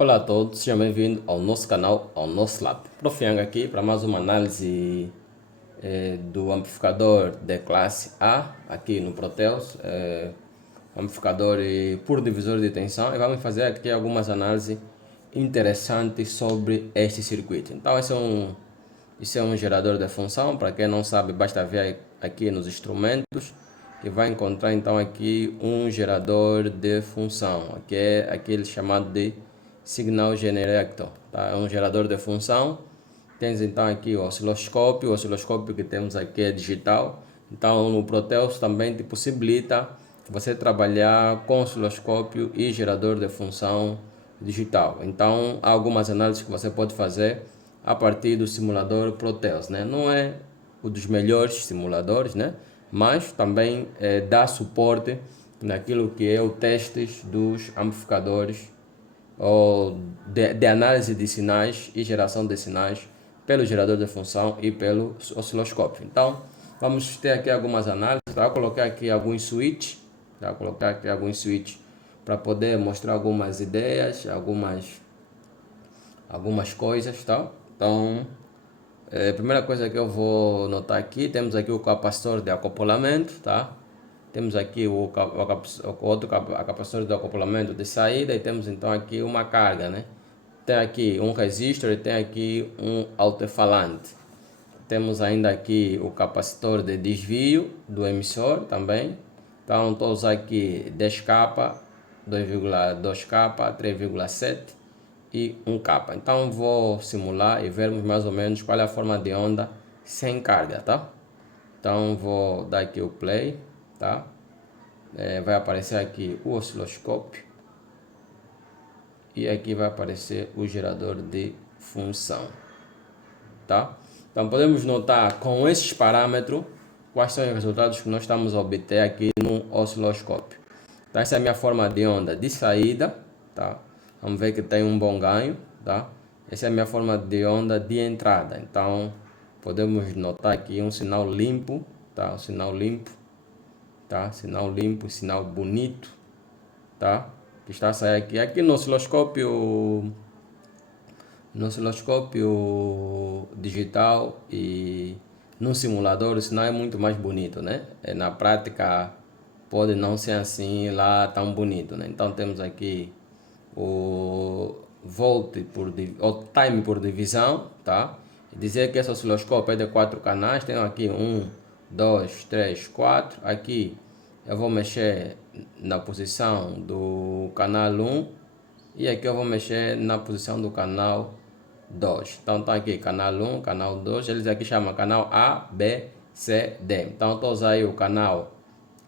Olá a todos, sejam bem-vindos ao nosso canal, ao nosso lab. Prof. Yang aqui para mais uma análise do amplificador de classe A, aqui no Proteus, amplificador por divisor de tensão, e vamos fazer aqui algumas análises interessantes sobre este circuito. Então esse é um gerador de função, para quem não sabe basta ver aqui nos instrumentos, que vai encontrar então aqui um gerador de função, que é aquele chamado de signal generator, tá? É um gerador de função. Temos então aqui o osciloscópio que temos aqui é digital. Então no Proteus também te possibilita você trabalhar com osciloscópio e gerador de função digital. Então há algumas análises que você pode fazer a partir do simulador Proteus, né? Não é um dos melhores simuladores, né? Mas também dá suporte naquilo que é o testes dos amplificadores ou de análise de sinais e geração de sinais pelo gerador de função e pelo osciloscópio. Então, vamos ter aqui algumas análises. Vou colocar aqui alguns switches, para poder mostrar algumas ideias, algumas coisas, tá? Então, a primeira coisa que eu vou notar aqui, temos aqui o capacitor de acoplamento, tá? Temos aqui o outro capacitor de acoplamento de saída e temos então aqui uma carga, né? Tem aqui um resistor e tem aqui um alto-falante. Temos ainda aqui o capacitor de desvio do emissor também. Então estou usando aqui 10K, 2,2K, 3,7 e 1K. Então vou simular e vermos mais ou menos qual é a forma de onda sem carga, tá? Então vou dar aqui o play, tá? Vai aparecer aqui o osciloscópio e aqui vai aparecer o gerador de função, tá? Então podemos notar com esses parâmetros quais são os resultados que nós estamos a obter aqui no osciloscópio. Então essa é a minha forma de onda de saída, tá? Vamos ver que tem um bom ganho, tá? Essa é a minha forma de onda de entrada. Então podemos notar aqui um sinal limpo, tá? Um sinal limpo, tá? Sinal limpo, sinal bonito, tá? Que está a sair aqui. Aqui no osciloscópio digital e no simulador o sinal é muito mais bonito, né? Na prática pode não ser assim lá tão bonito, né? Então temos aqui o time por divisão, tá? Dizer que esse osciloscópio é de 4 canais, tenho aqui 1, 2, 3, 4. Aqui eu vou mexer na posição do canal 1 e aqui eu vou mexer na posição do canal 2. Então tá aqui canal 1, canal 2, eles aqui chamam canal A, B, C, D. Então estou usando aí o canal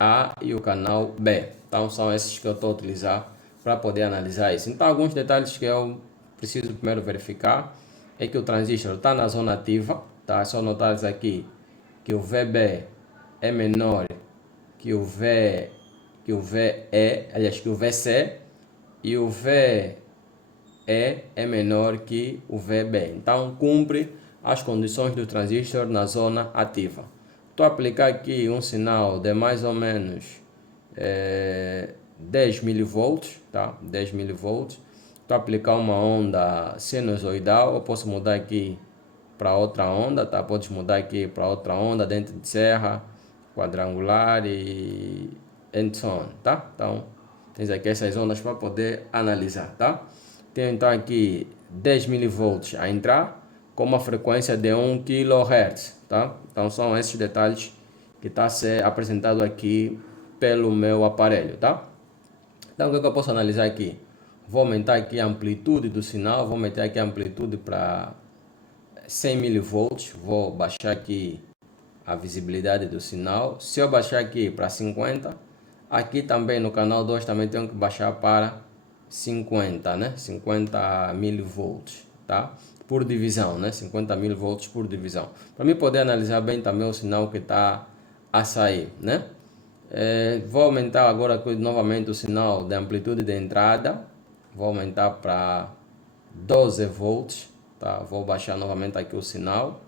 A e o canal B. Então são esses que eu estou a utilizar para poder analisar isso. Então alguns detalhes que eu preciso primeiro verificar é que o transistor está na zona ativa, tá? É só notar aqui que o VB é menor que o VE, aliás, que o VC, e o VE é menor que o VB. Então cumpre as condições do transistor na zona ativa. Estou a aplicar aqui um sinal de mais ou menos 10 mV, tá? 10 mV. Estou a aplicar uma onda sinusoidal. Eu posso mudar aqui para outra onda, tá? Podes mudar aqui para outra onda dentro de serra, quadrangular e so on, tá? Então tens aqui essas ondas para poder analisar, tá? Tenho então aqui 10 mV a entrar com uma frequência de 1 kHz, tá? Então são esses detalhes que está a ser apresentado aqui pelo meu aparelho, tá? Então o que eu posso analisar aqui? Vou aumentar aqui a amplitude do sinal, vou meter aqui a amplitude para 100 mV, vou baixar aqui a visibilidade do sinal. Se eu baixar aqui para 50, aqui também no canal 2 também tenho que baixar para 50, né? 50 mV, tá? Por divisão, né? 50 mV por divisão. Para mim poder analisar bem também o sinal que está a sair, né? Vou aumentar agora novamente o sinal de amplitude de entrada. Vou aumentar para 12 volts, tá? Vou baixar novamente aqui o sinal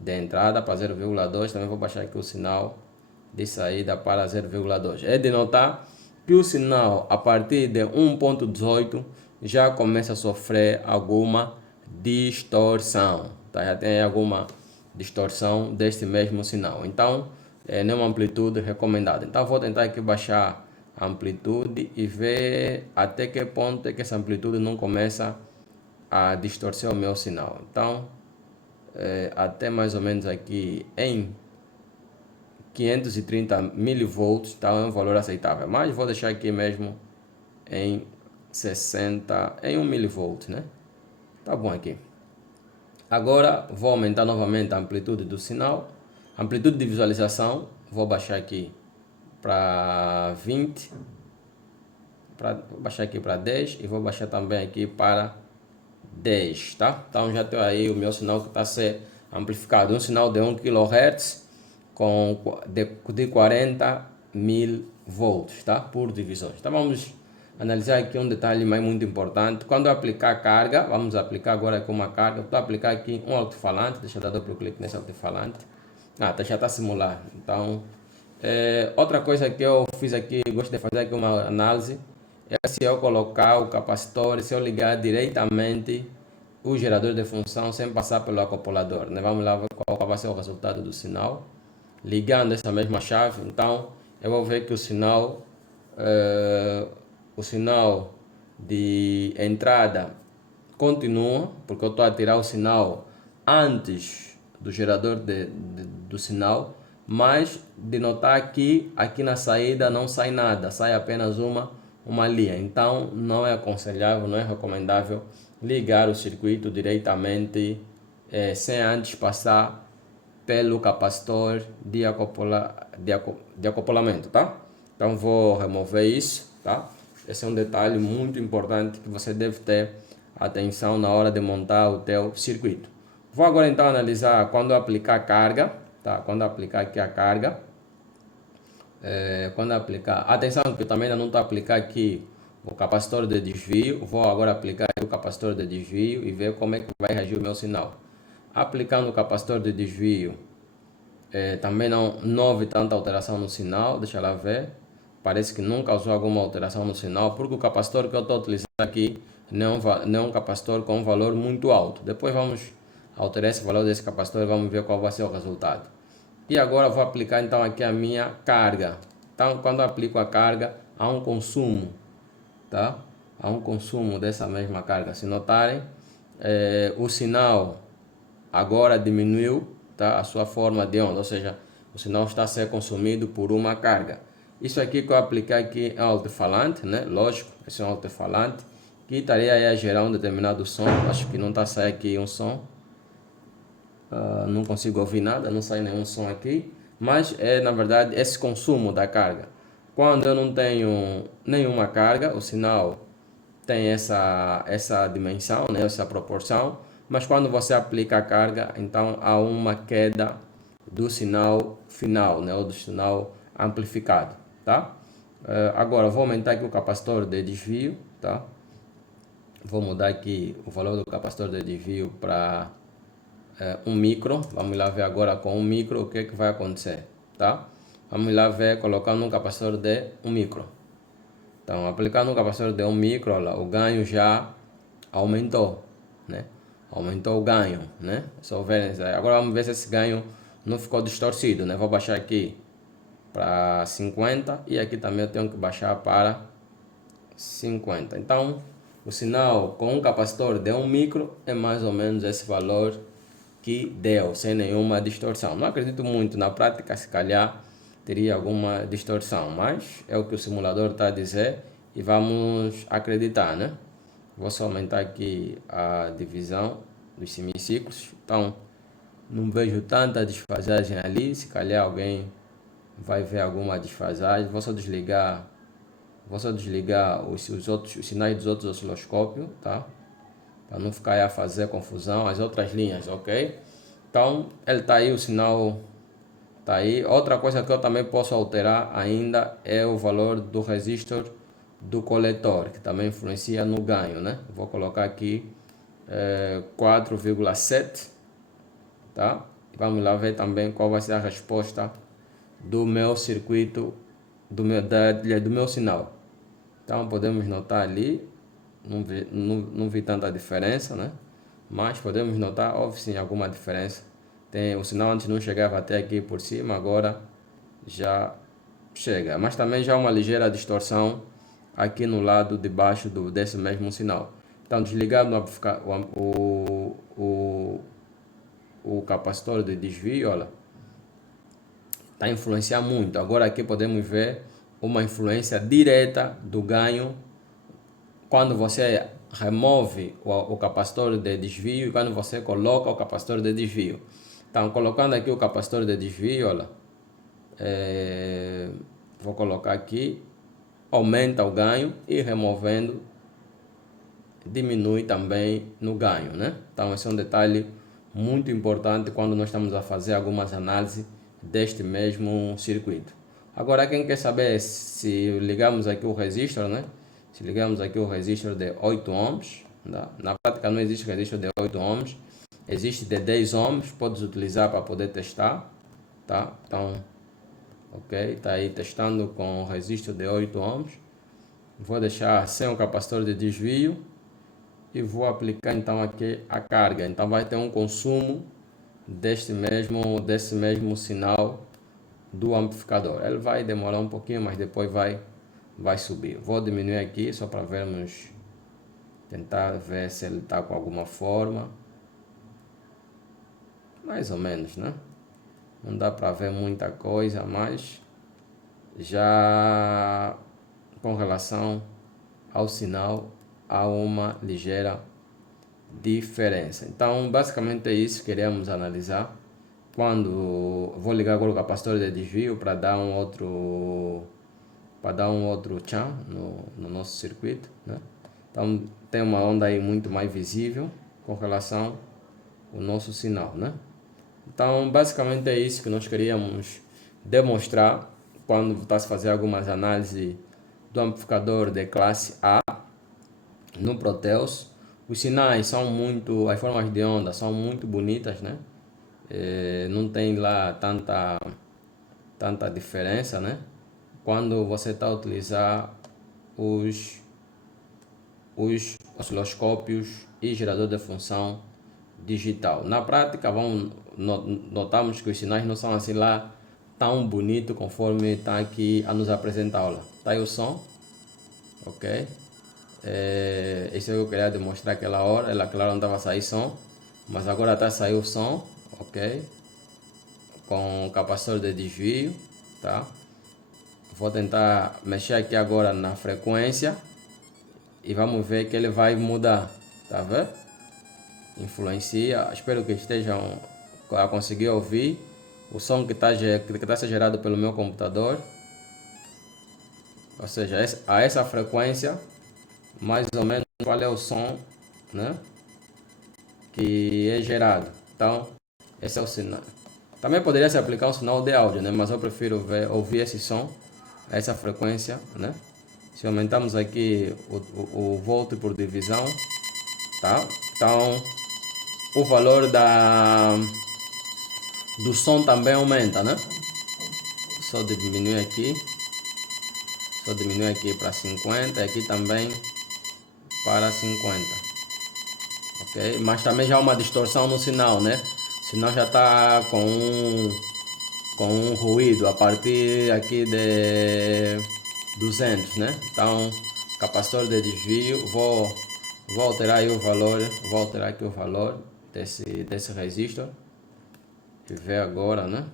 de entrada para 0,2. Também vou baixar aqui o sinal de saída para 0,2. É de notar que o sinal a partir de 1.18 já começa a sofrer alguma distorção, tá? Já tem alguma distorção deste mesmo sinal. Então, não é uma amplitude recomendada. Então, vou tentar aqui baixar a amplitude e ver até que ponto é que essa amplitude não começa a distorcer o meu sinal. Então, até mais ou menos aqui em 530 milivolts, tá? É um valor aceitável. Mas vou deixar aqui mesmo em 60, em 1 milivolt, né? Tá bom aqui. Agora vou aumentar novamente a amplitude do sinal. Amplitude de visualização, vou baixar aqui para 20. Vou baixar aqui para 10 e vou baixar também aqui para 10, tá? Então já tenho aí o meu sinal que está a ser amplificado. Um sinal de 1 kHz de 40 mil volts, tá? Por divisões. Então vamos analisar aqui um detalhe mais muito importante. Quando eu aplicar carga, vamos aplicar agora com uma carga. Vou aplicar aqui um alto-falante. Deixa eu dar duplo clique nesse alto-falante. Já está simulado. Então, outra coisa que eu fiz aqui, gosto de fazer aqui uma análise, é se eu colocar o capacitor, se eu ligar diretamente o gerador de função sem passar pelo acoplador, né? Vamos lá ver qual vai ser o resultado do sinal. Ligando essa mesma chave, então eu vou ver que o sinal de entrada continua, porque eu estou a tirar o sinal antes do gerador do sinal, mas de notar que aqui na saída não sai nada, sai apenas uma linha. Então não é aconselhável, não é recomendável ligar o circuito diretamente sem antes passar pelo capacitor de acoplamento, tá? Então vou remover isso, tá? Esse é um detalhe muito importante que você deve ter atenção na hora de montar o teu circuito. Vou agora então analisar quando aplicar carga, tá? Quando aplicar aqui a carga, quando aplicar, atenção que eu também ainda não estou a aplicar aqui o capacitor de desvio. Vou agora aplicar o capacitor de desvio e ver como é que vai reagir o meu sinal. Aplicando o capacitor de desvio, também não houve tanta alteração no sinal. Deixa lá ver. Parece que não causou alguma alteração no sinal, porque o capacitor que eu estou utilizando aqui não é um capacitor com um valor muito alto. Depois vamos alterar esse valor desse capacitor e vamos ver qual vai ser o resultado. E agora vou aplicar então aqui a minha carga. Então, quando eu aplico a carga, há um consumo, tá? Há um consumo dessa mesma carga. Se notarem, o sinal agora diminuiu, tá? A sua forma de onda, ou seja, o sinal está a ser consumido por uma carga. Isso aqui que eu apliquei aqui é um alto-falante, né? Lógico, esse é um alto-falante que estaria aí a gerar um determinado som. Acho que não está a sair aqui um som. Não consigo ouvir nada, não sai nenhum som aqui, mas é na verdade esse consumo da carga. Quando eu não tenho nenhuma carga, o sinal tem essa dimensão, né, essa proporção, mas quando você aplica a carga, então há uma queda do sinal final, né, ou do sinal amplificado, tá? Agora vou aumentar aqui o capacitor de desvio, tá? Vou mudar aqui o valor do capacitor de desvio para 1 micro. Vamos lá ver agora com 1 micro o que vai acontecer, tá? Vamos lá ver colocando um capacitor de 1 micro. Então, aplicando um capacitor de 1 micro, olha, o ganho já aumentou, né? Aumentou o ganho, né? Só ver, agora vamos ver se esse ganho não ficou distorcido, né? Vou baixar aqui para 50 e aqui também eu tenho que baixar para 50. Então, o sinal com um capacitor de 1 micro é mais ou menos esse valor que deu, sem nenhuma distorção. Não acredito muito, na prática se calhar teria alguma distorção, mas é o que o simulador está a dizer e vamos acreditar, né? Vou só aumentar aqui a divisão dos semiciclos. Então, não vejo tanta desfasagem ali, se calhar alguém vai ver alguma desfasagem. Vou só desligar os sinais dos outros osciloscópios, tá? Para não ficar aí a fazer confusão, as outras linhas, ok? Então, ele está aí, o sinal está aí. Outra coisa que eu também posso alterar ainda é o valor do resistor do coletor, que também influencia no ganho, né? Vou colocar aqui 4,7, tá? Vamos lá ver também qual vai ser a resposta do meu circuito, do meu sinal. Então, podemos notar ali, não vi tanta diferença, né? Mas podemos notar, houve sim alguma diferença. O sinal antes não chegava até aqui por cima, agora já chega. Mas também já há uma ligeira distorção aqui no lado de baixo desse mesmo sinal. Então, desligado o capacitor de desvio, olha, está a influenciar muito. Agora aqui podemos ver uma influência direta do ganho quando você remove o capacitor de desvio e quando você coloca o capacitor de desvio. Então, colocando aqui o capacitor de desvio, olha, vou colocar aqui, aumenta o ganho, e removendo diminui também no ganho, né? Então esse é um detalhe muito importante quando nós estamos a fazer algumas análises deste mesmo circuito. Agora, quem quer saber, se ligamos aqui o resistor, né? Se ligamos aqui o resistor de 8 ohms, na prática não existe resistor de 8 ohms, existe de 10 ohms, podes utilizar para poder testar, tá? Então, ok, está aí testando com o resistor de 8 ohms. Vou deixar sem o capacitor de desvio e vou aplicar então aqui a carga. Então vai ter um consumo desse mesmo sinal do amplificador. Ele vai demorar um pouquinho, mas depois vai subir. Vou diminuir aqui só para vermos, tentar ver se ele está com alguma forma. Mais ou menos, né? Não dá para ver muita coisa, mas já com relação ao sinal há uma ligeira diferença. Então, basicamente é isso que queremos analisar. Quando vou ligar agora o capacitor de desvio para dar um outro chão no nosso circuito, né? Então tem uma onda aí muito mais visível com relação ao nosso sinal, né? Então basicamente é isso que nós queríamos demonstrar quando está a fazer algumas análises do amplificador de classe A no Proteus. Os sinais são muito, as formas de onda são muito bonitas, né? Não tem lá tanta diferença, né? Quando você está a utilizar os osciloscópios e gerador de função digital. Na prática, notamos que os sinais não são assim lá tão bonitos conforme está aqui a nos apresentar a aula. Está aí o som, ok? Isso é o que eu queria demonstrar aquela hora. Aquela hora não estava a sair som, mas agora está a sair o som, ok? Com o capacitor de desvio, tá? Vou tentar mexer aqui agora na frequência e vamos ver que ele vai mudar, tá vendo? Influencia, espero que estejam a conseguir ouvir o som que está sendo gerado pelo meu computador. Ou seja, a essa frequência, mais ou menos qual é o som, né, que é gerado. Então, esse é o sinal. Também poderia se aplicar um sinal de áudio, né, mas eu prefiro ouvir esse som, essa frequência, né? Se aumentamos aqui o volt por divisão, tá? Então, o valor do som também aumenta, né? Só diminuir aqui para 50, aqui também para 50, ok? Mas também já há uma distorção no sinal, né? O sinal já está com um ruído a partir aqui de 200, né? Então, capacitor de desvio, vou alterar aí o valor, vou alterar aqui o valor desse resistor e ver agora, né?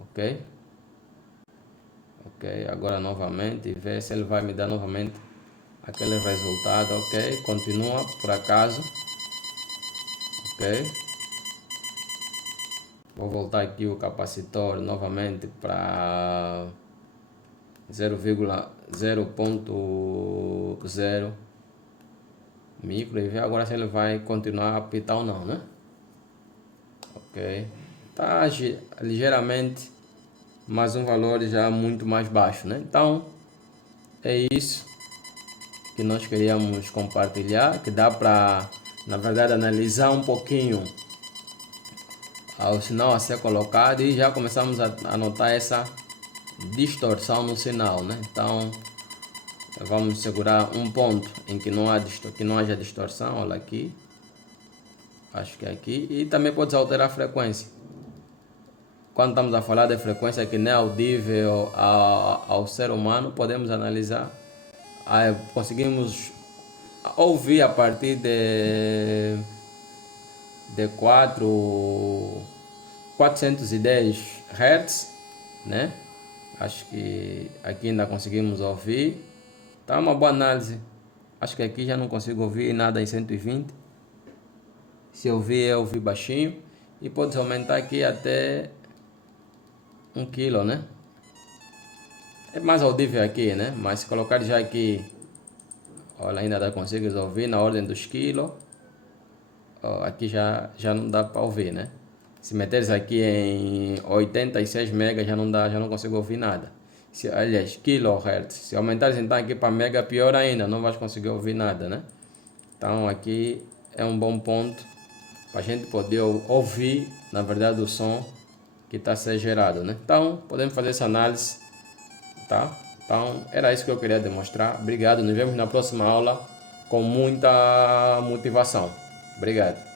Ok, agora novamente e ver se ele vai me dar novamente aquele resultado. Ok, continua por acaso, ok. Vou voltar aqui o capacitor novamente para 0,0.0 micro e ver agora se ele vai continuar a apitar ou não, né? Ok, tá ligeiramente, mas um valor já muito mais baixo, né? Então é isso que nós queríamos compartilhar, que dá para, na verdade, analisar um pouquinho o sinal a ser colocado e já começamos a notar essa distorção no sinal, né? Então Vamos segurar um ponto em que não haja distorção, olha aqui. Acho que é aqui. E também podes alterar a frequência. Quando estamos a falar de frequência que não é audível ao ser humano, podemos analisar. Conseguimos ouvir a partir de 410 Hz, né? Acho que aqui ainda conseguimos ouvir. Tá uma boa análise. Acho que aqui já não consigo ouvir nada em 120. Se eu ouvir baixinho. E podes aumentar aqui até 1 kg, né? É mais audível aqui, né? Mas se colocar já aqui, olha, ainda consegues ouvir na ordem dos quilos. Aqui já não dá para ouvir, né? Se meteres aqui em 86 MB já não consigo ouvir nada. Aliás, kHz. Se aumentares então aqui para mega, pior ainda, não vais conseguir ouvir nada, né? Então aqui é um bom ponto para a gente poder ouvir, na verdade, o som que está a ser gerado, né? Então podemos fazer essa análise, tá? Então era isso que eu queria demonstrar. Obrigado, nos vemos na próxima aula com muita motivação. Obrigado.